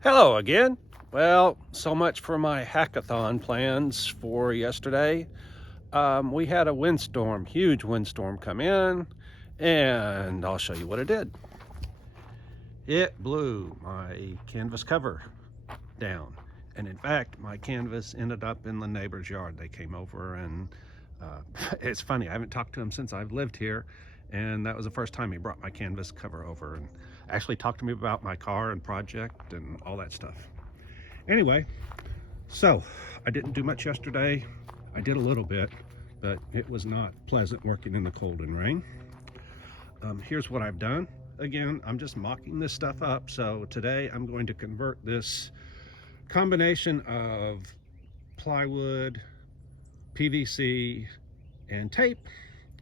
Hello again. Well, so much for my hackathon plans for yesterday. We had a windstorm, huge windstorm come in, and I'll show you what it did. It blew my canvas cover down. And in fact, my canvas ended up in the neighbor's yard. They came over and it's funny, I haven't talked to him since I've lived here. And that was the first time he brought my canvas cover over and actually talked to me about my car and project and all that stuff. Anyway, so I didn't do much yesterday. I did a little bit, but it was not pleasant working in the cold and rain. Here's what I've done. Again, I'm just mocking this stuff up. So today I'm going to convert this combination of plywood, PVC, and tape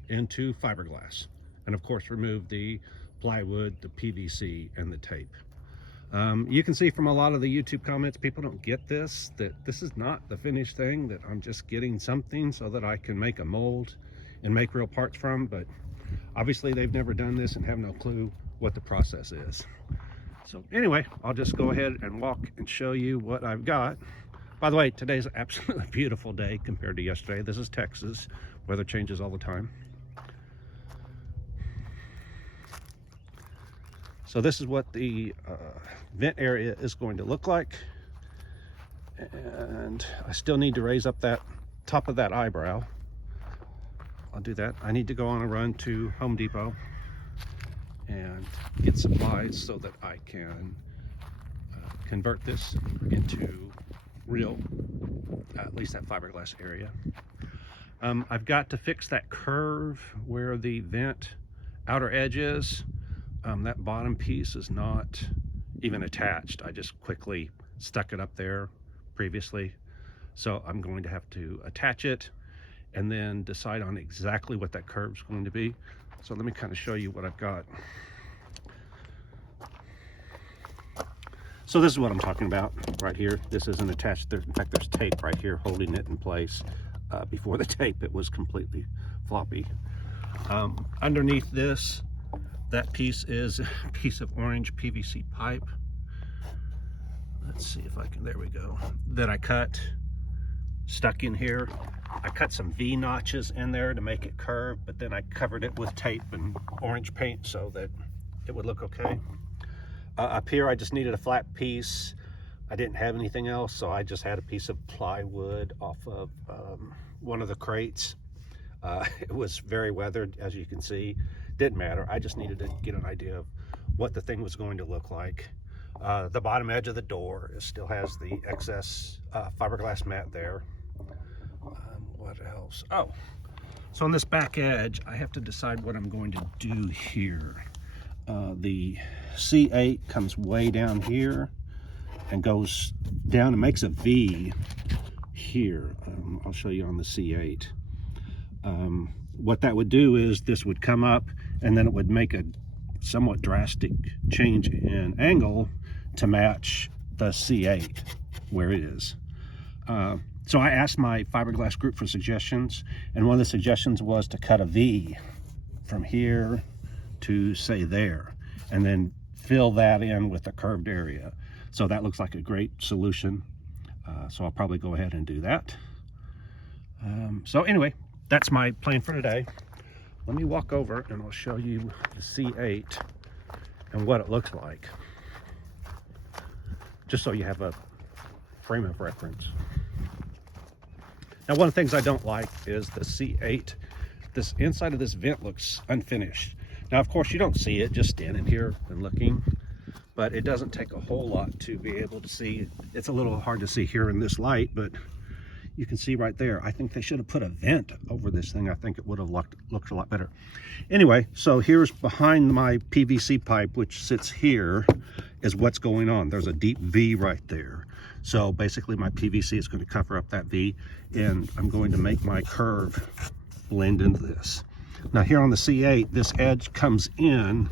into fiberglass. And of course, remove the plywood, the PVC, and the tape. You can see from a lot of the YouTube comments, people don't get this, that this is not the finished thing, that I'm just getting something so that I can make a mold and make real parts from, but obviously they've never done this and have no clue what the process is. So anyway, I'll just go ahead and walk and show you what I've got. By the way, today's an absolutely beautiful day compared to yesterday. This is Texas. Weather changes all the time. So this is what the vent area is going to look like. And I still need to raise up that top of that eyebrow. I'll do that. I need to go on a run to Home Depot and get supplies so that I can convert this into real, at least that fiberglass area. I've got to fix that curve where the vent outer edge is. That bottom piece is not even attached. I just quickly stuck it up there previously. So I'm going to have to attach it and then decide on exactly what that curve is going to be. So let me kind of show you what I've got. So this is what I'm talking about right here. This isn't attached. In fact, there's tape right here holding it in place. Before the tape, it was completely floppy. Underneath this, that piece is a piece of orange PVC pipe. Let's see if I can, there we go. That I cut, stuck in here. I cut some V notches in there to make it curve, but then I covered it with tape and orange paint so that it would look okay. Up here, I just needed a flat piece. I didn't have anything else, so I just had a piece of plywood off of one of the crates. It was very weathered, as you can see. Didn't matter. I just needed to get an idea of what the thing was going to look like. The bottom edge of the door still has the excess fiberglass mat there. What else? Oh, so on this back edge, I have to decide what I'm going to do here. The C8 comes way down here and goes down and makes a V here. I'll show you on the C8. What that would do is this would come up and then it would make a somewhat drastic change in angle to match the C8 where it is. So I asked my fiberglass group for suggestions, and one of the suggestions was to cut a V from here to say there, and then fill that in with a curved area. So that looks like a great solution. So I'll probably go ahead and do that. So anyway, that's my plan for today. Let me walk over and I'll show you the C8 and what it looks like, just so you have a frame of reference. Now, one of the things I don't like is the C8. This inside of this vent looks unfinished. Now, of course, you don't see it just standing here and looking, but it doesn't take a whole lot to be able to see. It's a little hard to see here in this light, but you can see right there. I think they should have put a vent over this thing. I think it would have looked a lot better. Anyway, so here's behind my PVC pipe, which sits here, is what's going on. There's a deep V right there. So basically my PVC is going to cover up that V, and I'm going to make my curve blend into this. Now here on the C8, this edge comes in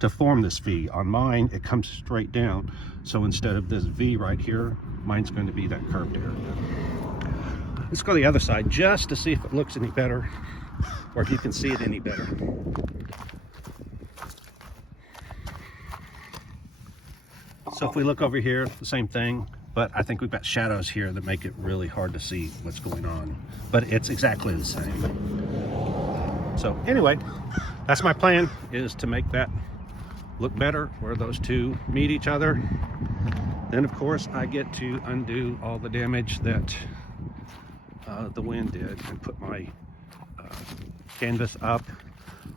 to form this V. On mine, it comes straight down. So instead of this V right here, mine's going to be that curved area. Let's go to the other side just to see if it looks any better, or if you can see it any better. So if we look over here, the same thing, but I think we've got shadows here that make it really hard to see what's going on, but it's exactly the same. So anyway, that's my plan, is to make that look better where those two meet each other. Then of course I get to undo all the damage that the wind did and put my canvas up.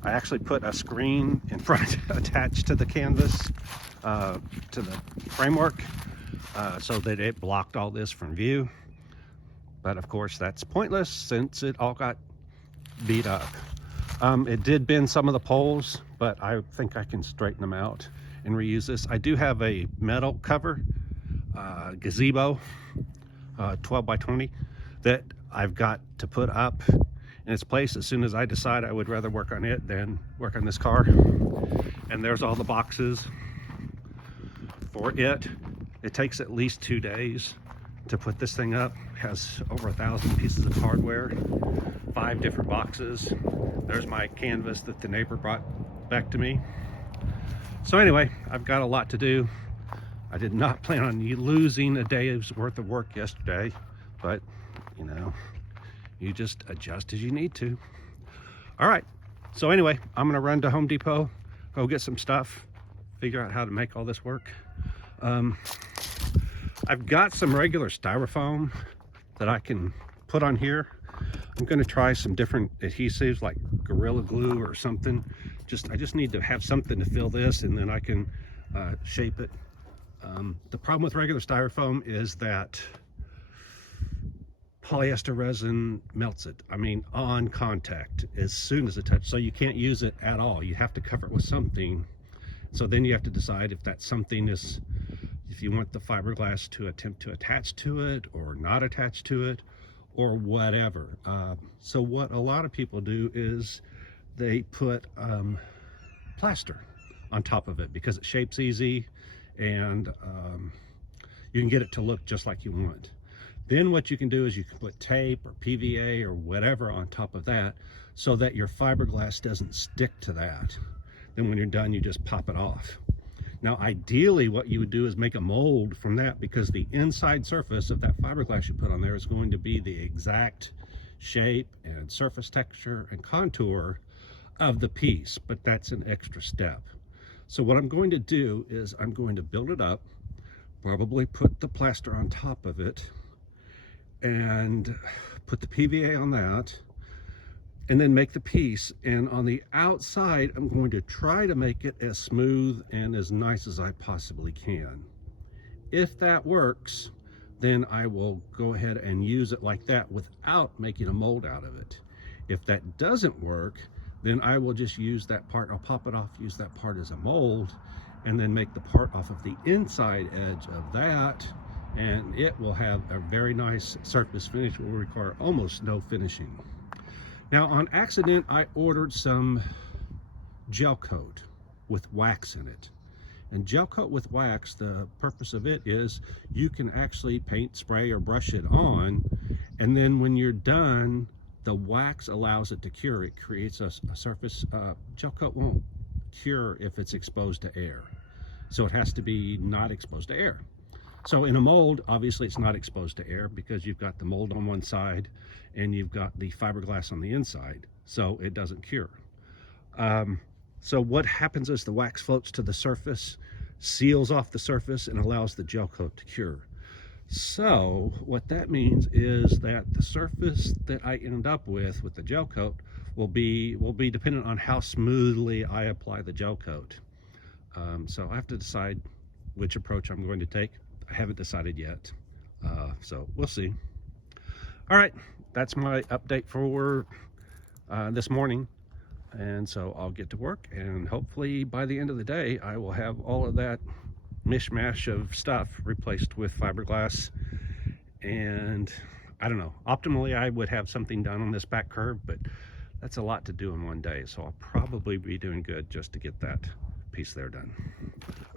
I actually put a screen in front attached to the canvas, to the framework, so that it blocked all this from view. But of course that's pointless since it all got beat up. It did bend some of the poles, but I think I can straighten them out and reuse this. I do have a metal cover, gazebo, 12 by 20, that I've got to put up in its place as soon as I decide I would rather work on it than work on this car. And there's all the boxes for it. It takes at least 2 days to put this thing up. It has over 1,000 pieces of hardware, 5 different boxes. There's my canvas that the neighbor brought back to me. So anyway, I've got a lot to do. I did not plan on losing a day's worth of work yesterday, but you know, you just adjust as you need to. All right, so anyway, I'm gonna run to Home Depot, go get some stuff, figure out how to make all this work. I've got some regular styrofoam that I can put on here. I'm gonna try some different adhesives like Gorilla Glue or something. I just need to have something to fill this, and then I can shape it. The problem with regular styrofoam is that polyester resin melts it. I mean, on contact as soon as it touches. So you can't use it at all. You have to cover it with something. So then you have to decide if that something is, if you want the fiberglass to attempt to attach to it or not attach to it or whatever. So what a lot of people do is they put plaster on top of it because it shapes easy, and you can get it to look just like you want. Then what you can do is you can put tape or PVA or whatever on top of that so that your fiberglass doesn't stick to that. Then when you're done, you just pop it off. Now, ideally, what you would do is make a mold from that, because the inside surface of that fiberglass you put on there is going to be the exact shape and surface texture and contour of the piece, but that's an extra step. So what I'm going to do is I'm going to build it up, probably put the plaster on top of it, and put the PVA on that, and then make the piece. And on the outside, I'm going to try to make it as smooth and as nice as I possibly can. If that works, then I will go ahead and use it like that without making a mold out of it. If that doesn't work, then I will just use that part, I'll pop it off, use that part as a mold, and then make the part off of the inside edge of that, and it will have a very nice surface finish. It will require almost no finishing. Now, on accident, I ordered some gel coat with wax in it. And gel coat with wax, the purpose of it is you can actually paint, spray, or brush it on, and then when you're done, the wax allows it to cure. It creates a surface. Gel coat won't cure if it's exposed to air. So it has to be not exposed to air. So in a mold, obviously it's not exposed to air because you've got the mold on one side and you've got the fiberglass on the inside, so it doesn't cure. So what happens is the wax floats to the surface, seals off the surface, and allows the gel coat to cure. So what that means is that the surface that I end up with the gel coat will be dependent on how smoothly I apply the gel coat. So I have to decide which approach I'm going to take. I haven't decided yet, so we'll see. All right, that's my update for this morning, and so I'll get to work, and hopefully by the end of the day I will have all of that mishmash of stuff replaced with fiberglass. And I don't know, optimally I would have something done on this back curb, but that's a lot to do in one day, so I'll probably be doing good just to get that piece there done.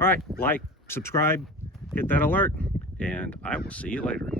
All right, like, subscribe, hit that alert, and I will see you later.